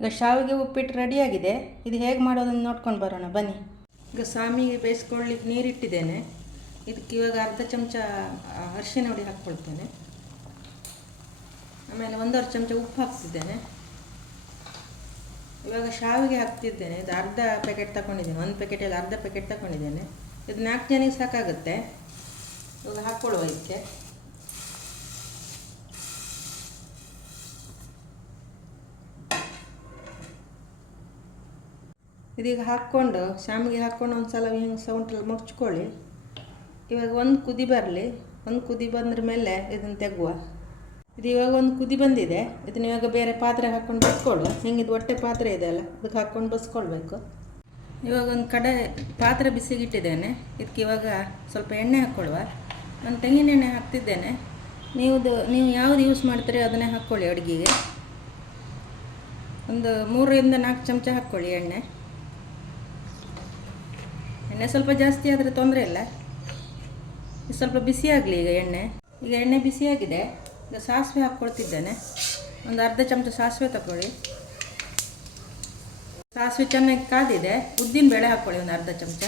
ಈಗ ಶಾವಿಗೆ ಉಪ್ಪಿಟ್ಟು ರೆಡಿಯಾಗಿದೆ ಇದು ಹೇಗೆ ಮಾಡೋದನ್ನು ನೋಡ್ಕೊಂಡು ಬರೋಣ. ಬನ್ನಿ. ಈಗ ಸಾಮಿಗೆ ಬೇಯಿಸ್ಕೊಳ್ಳಿಕ್ಕೆ ನೀರಿಟ್ಟಿದ್ದೇನೆ. ಇದಕ್ಕೆ ಇವಾಗ ಅರ್ಧ ಚಮಚ ಅರಿಶಿನ ಹುಡಿ ಹಾಕ್ಕೊಳ್ತೇನೆ. ಆಮೇಲೆ ಒಂದೂವರೆ ಚಮಚ ಉಪ್ಪು ಹಾಕ್ತಿದ್ದೇನೆ. ಇವಾಗ ಶಾವಿಗೆ ಹಾಕ್ತಿದ್ದೇನೆ. ಇದು ಅರ್ಧ ಪ್ಯಾಕೆಟ್ ತಗೊಂಡಿದ್ದೇನೆ. ಒಂದು ಪ್ಯಾಕೆಟಲ್ಲಿ ಅರ್ಧ ಪ್ಯಾಕೆಟ್ ತಗೊಂಡಿದ್ದೇನೆ. ಇದು ನಾಲ್ಕು ಜನಕ್ಕೆ ಸಾಕಾಗುತ್ತೆ. ಇವಾಗ ಹಾಕ್ಕೊಳ್ಳುವ ಇದಕ್ಕೆ. ಇದೀಗ ಹಾಕ್ಕೊಂಡು ಶಾಮಿಗೆ ಹಾಕ್ಕೊಂಡು ಒಂದು ಸಲ ಹಿಂಗೆ ಸೌಂಟಲ್ಲಿ ಮುಚ್ಕೊಳ್ಳಿ ಇವಾಗ ಒಂದು ಕುದಿ ಬರಲಿ. ಒಂದು ಕುದಿ ಬಂದ್ರ ಮೇಲೆ ಇದನ್ನು ತೆಗುವ. ಇದು ಇವಾಗ ಒಂದು ಕುದಿ ಬಂದಿದೆ. ಇದನ್ನ ಇವಾಗ ಬೇರೆ ಪಾತ್ರೆ ಹಾಕ್ಕೊಂಡು ಬಸ್ಕೊಳ್ಳು ಹಿಂಗೆ ಇದು ಹೊಟ್ಟೆ ಪಾತ್ರೆ ಇದೆ ಅಲ್ಲ, ಅದಕ್ಕೆ ಹಾಕ್ಕೊಂಡು ಬಸ್ಕೊಳ್ಬೇಕು. ಇವಾಗ ಒಂದು ಕಡೆ ಪಾತ್ರೆ ಬಿಸಿಗಿಟ್ಟಿದ್ದೇನೆ. ಇದಕ್ಕೆ ಇವಾಗ ಸ್ವಲ್ಪ ಎಣ್ಣೆ ಹಾಕ್ಕೊಳ್ಳುವ ನಾನು ತೆಂಗಿನ ಎಣ್ಣೆ ಹಾಕ್ತಿದ್ದೇನೆ. ನೀವು ನೀವು ಯಾವುದು ಯೂಸ್ ಮಾಡ್ತೀರಿ ಅದನ್ನೇ ಹಾಕ್ಕೊಳ್ಳಿ ಅಡುಗೆಗೆ. ಒಂದು ಮೂರರಿಂದ ನಾಲ್ಕು ಚಮಚ ಹಾಕ್ಕೊಳ್ಳಿ ಎಣ್ಣೆ. ಎಣ್ಣೆ ಸ್ವಲ್ಪ ಜಾಸ್ತಿ ಆದರೆ ತೊಂದರೆ ಇಲ್ಲ. ಸ್ವಲ್ಪ ಬಿಸಿ ಈಗ ಎಣ್ಣೆ. ಈಗ ಎಣ್ಣೆ ಬಿಸಿಯಾಗಿದೆ ಈಗ ಸಾಸಿವೆ ಹಾಕ್ಕೊಳ್ತಿದ್ದೇನೆ ಒಂದು ಅರ್ಧ ಚಮಚ ಸಾಸಿವೆ ತಗೊಳ್ಳಿ ಸಾಸಿವೆ ಚೆನ್ನಾಗಿ ಕಾದಿದೆ. ಉದ್ದಿನ ಬೇಳೆ ಹಾಕ್ಕೊಳ್ಳಿ ಒಂದು ಅರ್ಧ ಚಮಚ.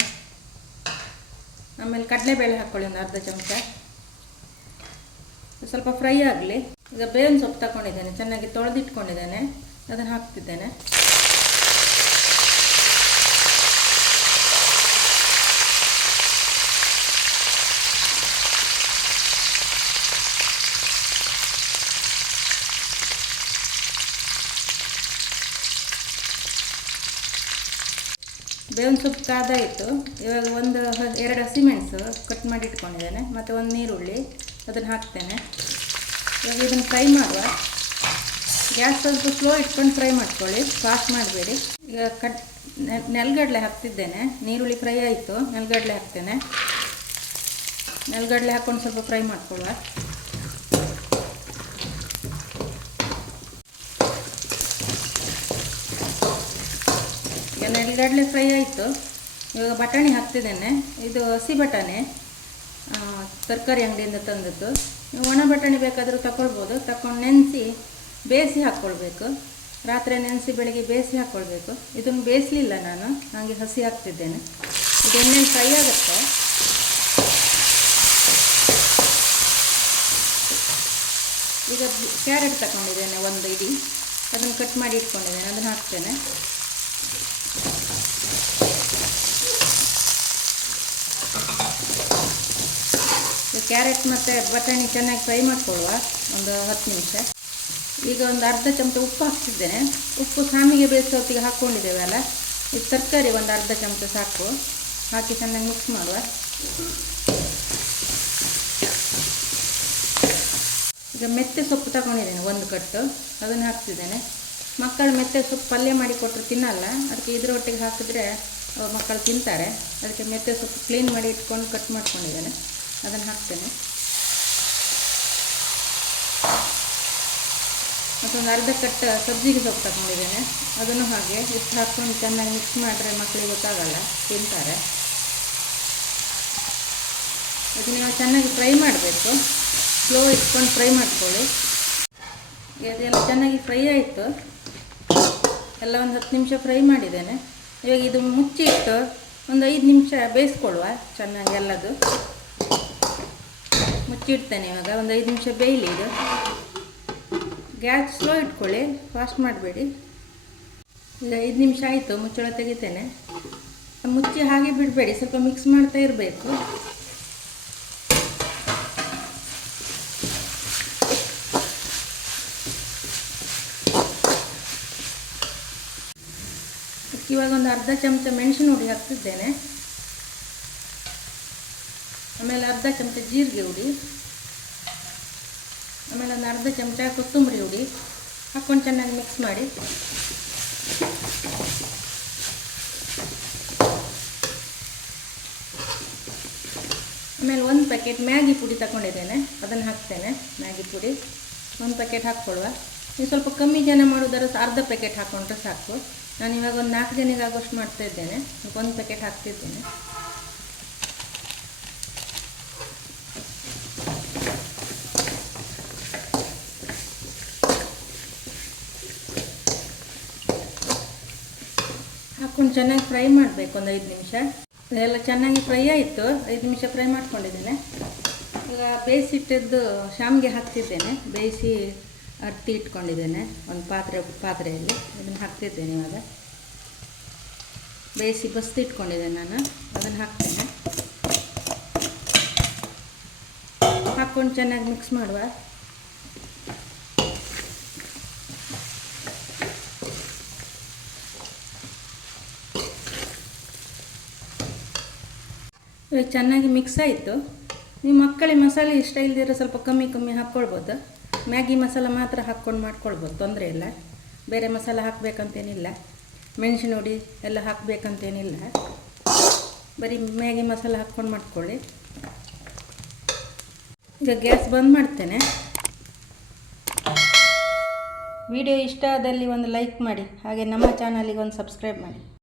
ಆಮೇಲೆ ಕಡಲೆಬೇಳೆ ಹಾಕ್ಕೊಳ್ಳಿ ಒಂದು ಅರ್ಧ ಚಮಚ. ಸ್ವಲ್ಪ ಫ್ರೈ ಆಗಲಿ. ಈಗ ಬೇವಿನ ಸೊಪ್ಪು ತಗೊಂಡಿದ್ದೇನೆ ಚೆನ್ನಾಗಿ ತೊಳೆದಿಟ್ಕೊಂಡಿದ್ದೇನೆ. ಅದನ್ನು ಹಾಕ್ತಿದ್ದೇನೆ. ಬೇವಿನ ಸೊಪ್ಪು ಕಾದಾಯಿತು ಇವಾಗ ಒಂದು ಎರಡು ಹಸಿಮೆಣಸು ಕಟ್ ಮಾಡಿ ಇಟ್ಕೊಂಡಿದ್ದೇನೆ. ಮತ್ತು ಒಂದು ನೀರುಳ್ಳಿ ಅದನ್ನು ಹಾಕ್ತೇನೆ. ಇವಾಗ ಇದನ್ನು ಫ್ರೈ ಮಾಡುವ. ಗ್ಯಾಸ್ ಸ್ವಲ್ಪ ಸ್ಲೋ ಇಟ್ಕೊಂಡು ಫ್ರೈ ಮಾಡ್ಕೊಳ್ಳಿ. ಫಾಸ್ಟ್ ಮಾಡಬೇಡಿ. ಈಗ ಕಟ್ ನೆಲಗಡಲೆ ಹಾಕ್ತಿದ್ದೇನೆ. ನೀರುಳ್ಳಿ ಫ್ರೈ ಆಯಿತು. ನೆಲಗಡಲೆ ಹಾಕ್ತೇನೆ. ನೆಲಗಡಲೆ ಹಾಕ್ಕೊಂಡು ಸ್ವಲ್ಪ ಫ್ರೈ ಮಾಡ್ಕೊಳ್ಳುವ. ಈಗ ನೆಲಗಡಲೆ ಫ್ರೈ ಆಯಿತು. ಇವಾಗ ಬಟಾಣಿ ಹಾಕ್ತಿದ್ದೇನೆ. ಇದು ಹಸಿ ಬಟಾಣಿ ತರಕಾರಿ ಅಂಗಡಿಯಿಂದ ತಂದದ್ದು. ನೀವು ಒಣ ಬಟಾಣಿ ಬೇಕಾದರೂ ತಗೊಳ್ಬೋದು ತಗೊಂಡು ನೆನೆಸಿ ಬೇಯಿಸಿ ಹಾಕ್ಕೊಳ್ಬೇಕು. ರಾತ್ರಿ ನೆನೆಸಿ ಬೆಳಿಗ್ಗೆ ಬೇಯಿಸಿ ಹಾಕ್ಕೊಳ್ಬೇಕು. ಇದನ್ನು ಬೇಯಿಸಲಿಲ್ಲ ನಾನು. ಹಾಗೆ ಹಸಿ ಹಾಕ್ತಿದ್ದೇನೆ. ಇದು ಎಣ್ಣೆಲಿ ಫ್ರೈ ಆಗುತ್ತೆ. ಈಗ ಕ್ಯಾರೆಟ್ ತಗೊಂಡಿದ್ದೇನೆ ಒಂದು ಇಡೀ. ಅದನ್ನು ಕಟ್ ಮಾಡಿ ಇಟ್ಕೊಂಡಿದ್ದೇನೆ. ಅದನ್ನು ಹಾಕ್ತೇನೆ. ಕ್ಯಾರೆಟ್ ಮತ್ತು ಬಟಾಣಿ ಚೆನ್ನಾಗಿ ಫ್ರೈ ಮಾಡ್ಕೊಳ್ಳುವ. ಒಂದು ಹತ್ತು ನಿಮಿಷ. ಈಗ ಒಂದು ಅರ್ಧ ಚಮಚ ಉಪ್ಪು ಹಾಕ್ತಿದ್ದೇನೆ. ಉಪ್ಪು ಸಾಮಿಗೆ ಬೇಯಿಸೋತ್ತಿಗೆ ಹಾಕ್ಕೊಂಡಿದ್ದೇವೆ ಅಲ್ಲ? ಇದು ತರಕಾರಿ ಒಂದು ಅರ್ಧ ಚಮಚ ಸಾಕು. ಹಾಕಿ ಚೆನ್ನಾಗಿ ಮಿಕ್ಸ್ ಮಾಡುವ. ಈಗ ಮೆತ್ತೆ ಸೊಪ್ಪು ತಗೊಂಡಿದ್ದೇನೆ, ಒಂದು ಕಟ್ಟು. ಅದನ್ನು ಹಾಕ್ತಿದ್ದೇನೆ. ಮಕ್ಕಳು ಮೆತ್ತೆ ಸೊಪ್ಪು ಪಲ್ಯ ಮಾಡಿ ಕೊಟ್ಟರೆ ತಿನ್ನಲ್ಲ. ಅದಕ್ಕೆ ಇದರೊಟ್ಟಿಗೆ ಹಾಕಿದ್ರೆ ಅವ್ರ ಮಕ್ಕಳು ತಿಂತಾರೆ. ಅದಕ್ಕೆ ಮೆತ್ತೆ ಸೊಪ್ಪು ಕ್ಲೀನ್ ಮಾಡಿ ಇಟ್ಕೊಂಡು ಕಟ್ ಮಾಡ್ಕೊಂಡಿದ್ದೇನೆ. ಅದನ್ನು ಹಾಕ್ತೇನೆ. ಮತ್ತೊಂದು ಅರ್ಧ ಕಟ್ಟ ಸಬ್ಜಿಗೆ ಸೊಪ್ಪು ತಗೊಂಡಿದ್ದೇನೆ ಅದನ್ನು ಹಾಗೆ ಇಷ್ಟು ಹಾಕ್ಕೊಂಡು ಚೆನ್ನಾಗಿ ಮಿಕ್ಸ್ ಮಾಡಿದ್ರೆ ಮಕ್ಕಳಿಗೆ ಗೊತ್ತಾಗಲ್ಲ, ತಿಂತಾರೆ. ಅದನ್ನು ನೀವು ಚೆನ್ನಾಗಿ ಫ್ರೈ ಮಾಡಬೇಕು. ಸ್ಲೋ ಇಟ್ಕೊಂಡು ಫ್ರೈ ಮಾಡ್ಕೊಳ್ಳಿ. ಇದೆಲ್ಲ ಚೆನ್ನಾಗಿ ಫ್ರೈ ಆಯಿತು. ಎಲ್ಲ ಒಂದು ಹತ್ತು ನಿಮಿಷ ಫ್ರೈ ಮಾಡಿದ್ದೇನೆ. ಇವಾಗ ಇದು ಮುಚ್ಚಿಟ್ಟು ಒಂದು ಐದು ನಿಮಿಷ ಬೇಯಿಸ್ಕೊಳ್ಳುವ, ಚೆನ್ನಾಗಿ ಎಲ್ಲದು. ಮುಚ್ಚಿಡ್ತೇನೆ ಇವಾಗ, ಒಂದು ಐದು ನಿಮಿಷ ಬೇಯಲಿ ಇದು. ಗ್ಯಾಸ್ ಸ್ಲೋ ಇಟ್ಕೊಳ್ಳಿ ಫಾಸ್ಟ್ ಮಾಡಬೇಡಿ. ಈಗ ಐದು ನಿಮಿಷ ಆಯಿತು, ಮುಚ್ಚಳ ತೆಗಿತೇನೆ. ಮುಚ್ಚಿ ಹಾಗೆ ಬಿಡಬೇಡಿ, ಸ್ವಲ್ಪ ಮಿಕ್ಸ್ ಮಾಡ್ತಾ ಇರಬೇಕು. ಇವಾಗ ಒಂದು ಅರ್ಧ ಚಮಚ ಮೆಣಸಿನ ಹುಡಿ ಹಾಕ್ತಿದ್ದೇನೆ ಆಮೇಲೆ ಅರ್ಧ ಚಮಚ ಜೀರಿಗೆ ಹುಡಿ. ಒಂದು ಅರ್ಧ ಚಮಚ ಕೊತ್ತಂಬರಿ ಹುಡಿ ಹಾಕ್ಕೊಂಡು ಚೆನ್ನಾಗಿ ಮಿಕ್ಸ್ ಮಾಡಿ. ಆಮೇಲೆ ಒಂದು ಪ್ಯಾಕೆಟ್ ಮ್ಯಾಗಿ ಪುಡಿ ತಗೊಂಡಿದ್ದೇನೆ, ಅದನ್ನು ಹಾಕ್ತೇನೆ, ಮ್ಯಾಗಿ ಪುಡಿ. ಒಂದು ಪ್ಯಾಕೆಟ್ ಹಾಕ್ಕೊಡುವ ನೀವು ಸ್ವಲ್ಪ ಕಮ್ಮಿ ಜನ ಮಾಡೋದಾದ್ರೆ ಅರ್ಧ ಪ್ಯಾಕೆಟ್ ಹಾಕ್ಕೊಂಡ್ರೆ ಸಾಕು. ನಾನು ಇವಾಗ ಒಂದು ನಾಲ್ಕು ಜನಕ್ಕೆ ಆಗೋಷ್ಟು ಮಾಡ್ತಾ ಇದ್ದೇನೆ ಒಂದು ಪ್ಯಾಕೆಟ್ ಹಾಕ್ತಿದ್ದೇನೆ. ಚೆನ್ನಾಗಿ ಫ್ರೈ ಮಾಡಬೇಕು ಒಂದು ಐದು ನಿಮಿಷ. ಎಲ್ಲ ಚೆನ್ನಾಗಿ ಫ್ರೈ ಆಯಿತು. ಐದು ನಿಮಿಷ ಫ್ರೈ ಮಾಡ್ಕೊಂಡಿದ್ದೇನೆ. ಈಗ ಬೇಯಿಸಿಟ್ಟಿದ್ದು ಶಾಮಿಗೆ ಹಾಕ್ತಿದ್ದೇನೆ. ಬೇಯಿಸಿ ಅರ್ತಿ ಇಟ್ಕೊಂಡಿದ್ದೇನೆ ಒಂದು ಪಾತ್ರೆ, ಪಾತ್ರೆಯಲ್ಲಿ. ಅದನ್ನು ಹಾಕ್ತಿದ್ದೇನೆ ಇವಾಗ. ಬೇಯಿಸಿ ಬಸ್ತಿ ಇಟ್ಕೊಂಡಿದ್ದೇನೆ ನಾನು. ಅದನ್ನು ಹಾಕ್ತೇನೆ. ಹಾಕ್ಕೊಂಡು ಚೆನ್ನಾಗಿ ಮಿಕ್ಸ್ ಮಾಡುವ. ಇವಾಗ ಚೆನ್ನಾಗಿ ಮಿಕ್ಸ್ ಆಯಿತು. ನಿಮ್ಮ ಮಕ್ಕಳಿಗೆ ಮಸಾಲೆ ಇಷ್ಟ ಇಲ್ದಿರೋ ಸ್ವಲ್ಪ ಕಮ್ಮಿ ಕಮ್ಮಿ ಹಾಕ್ಕೊಳ್ಬೋದು. ಮ್ಯಾಗಿ ಮಸಾಲ ಮಾತ್ರ ಹಾಕ್ಕೊಂಡು ಮಾಡ್ಕೊಳ್ಬೋದು, ತೊಂದರೆ ಇಲ್ಲ. ಬೇರೆ ಮಸಾಲೆ ಹಾಕಬೇಕಂತೇನಿಲ್ಲ. ಮೆಣಸಿನ ಹುಡಿ ಎಲ್ಲ ಹಾಕಬೇಕಂತೇನಿಲ್ಲ. ಬರೀ ಮ್ಯಾಗಿ ಮಸಾಲ ಹಾಕ್ಕೊಂಡು ಮಾಡ್ಕೊಳ್ಳಿ. ಈಗ ಗ್ಯಾಸ್ ಬಂದ್ ಮಾಡ್ತೇನೆ. ವಿಡಿಯೋ ಇಷ್ಟ ಆದಲ್ಲಿ ಒಂದು ಲೈಕ್ ಮಾಡಿ, ಹಾಗೆ ನಮ್ಮ ಚಾನಲಿಗೆ ಒಂದು ಸಬ್ಸ್ಕ್ರೈಬ್ ಮಾಡಿ.